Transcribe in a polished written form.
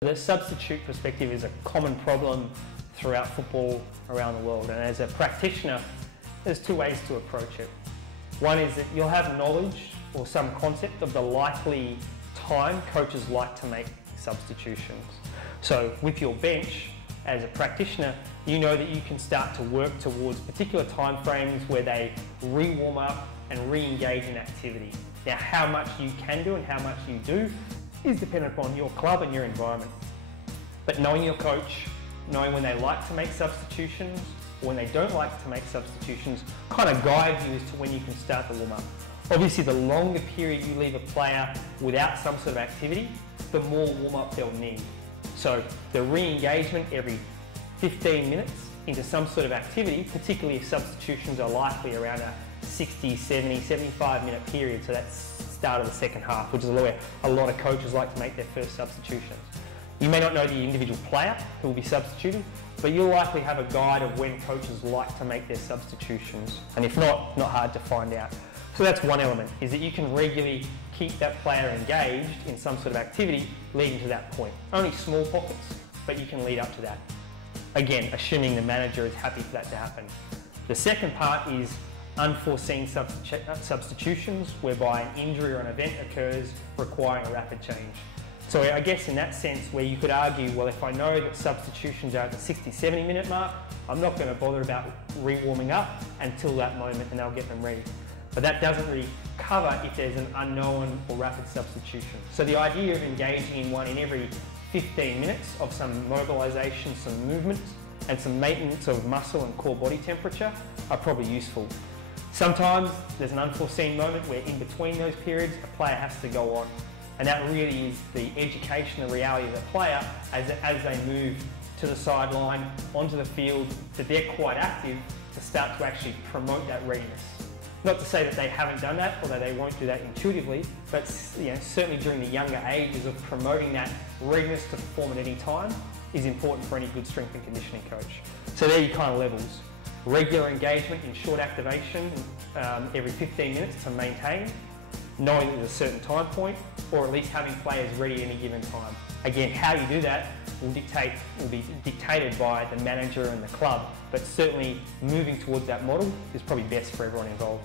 The substitute perspective is a common problem throughout football around the world, and as a practitioner there's two ways to approach it. One is that you'll have knowledge or some concept of the likely time coaches like to make substitutions. So with your bench, as a practitioner, you know that you can start to work towards particular time frames where they re-warm up and re-engage in activity. Now, how much you can do and how much you do is dependent upon your club and your environment. But knowing your coach, knowing when they like to make substitutions or when they don't like to make substitutions, kind of guides you as to when you can start to warm up. Obviously, the longer period you leave a player without some sort of activity, the more warm up they'll need. So the re-engagement every 15 minutes into some sort of activity, particularly if substitutions are likely around a 60, 70, 75 minute period, so that's start of the second half, which is where a lot of coaches like to make their first substitutions. You may not know the individual player who will be substituted, but you'll likely have a guide of when coaches like to make their substitutions, and if not hard to find out. So that's one element, is that you can regularly keep that player engaged in some sort of activity leading to that point. Only small pockets, but you can lead up to that. Again, assuming the manager is happy for that to happen. The second part is unforeseen substitutions, whereby an injury or an event occurs requiring a rapid change. So I guess in that sense, where you could argue, well, if I know that substitutions are at the 60, 70 minute mark, I'm not going to bother about re-warming up until that moment and they'll get them ready. But that doesn't really cover if there's an unknown or rapid substitution. So the idea of engaging in one in every 15 minutes of some mobilisation, some movement, and some maintenance of muscle and core body temperature are probably useful. Sometimes there's an unforeseen moment where in between those periods a player has to go on, and that really is the education, the reality of the player as they move to the sideline, onto the field, that they're quite active to start to actually promote that readiness. Not to say that they haven't done that, although they won't do that intuitively, but certainly during the younger ages of promoting that readiness to perform at any time is important for any good strength and conditioning coach. So there are your kind of levels. Regular engagement in short activation every 15 minutes to maintain, knowing that there's a certain time point, or at least having players ready at any given time. Again, how you do that will be dictated by the manager and the club, but certainly moving towards that model is probably best for everyone involved.